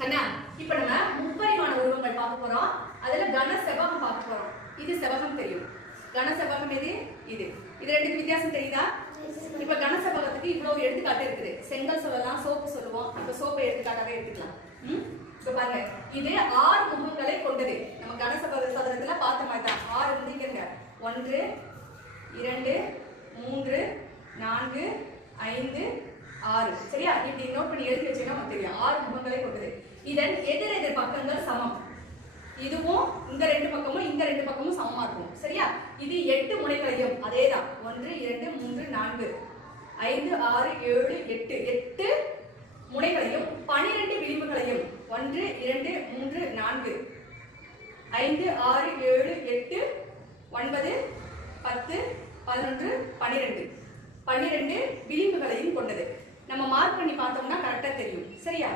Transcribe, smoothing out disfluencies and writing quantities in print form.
கண்ணா இப்போ நம்ம முப்பரிமாண உருவங்கள் பார்க்க போறோம். அதுல கன செவ்வகம் பார்க்க போறோம். இது செவ்வகம் தெரியும். கன செவ்வகம் எது? இது ரெண்டுக்கு வித்தியாசம் தெரியுதா? இப்ப கன செவ்வகத்துக்கு இவ்வளவு எடுத்துக்காட்டு இருக்குது. செங்கல் சொல்லலாம், சோப்பு சொல்லுவோம். இப்ப சோப்பை எடுத்துக்காட்டாவே எடுத்துக்கலாம். இப்ப பாருங்க, இது 6 முகங்களை கொண்டது. நம்ம கன சதுரத்துல பார்த்த மாதிரி தான் 6 இருந்துங்க. 1 2 3 4 5 6. சரியா? இப்படி நோட் பண்ணி எழுதி வச்சீங்கன்னா நமக்கு தெரியும் 6 முகங்களை கொண்டது. இதன் எதிர் பக்கங்கள் சமம். இதுவும் இந்த 2 பக்கமும் இந்த 2 பக்கமும் சமமா இருக்கும். சரியா? இது 8 முனைகளையும் அதேதான் 1 2 3 4 5 6 7 8 முனைகளையும் 12 விளிம்புகளையும் 1 2 3 4 5 6 7 8 9 10 11 12 விளிம்புகளையும் கொண்டது. நம்ம மார்க் பண்ணி பார்த்தோம்னா கரெக்டா தெரியும். சரியா?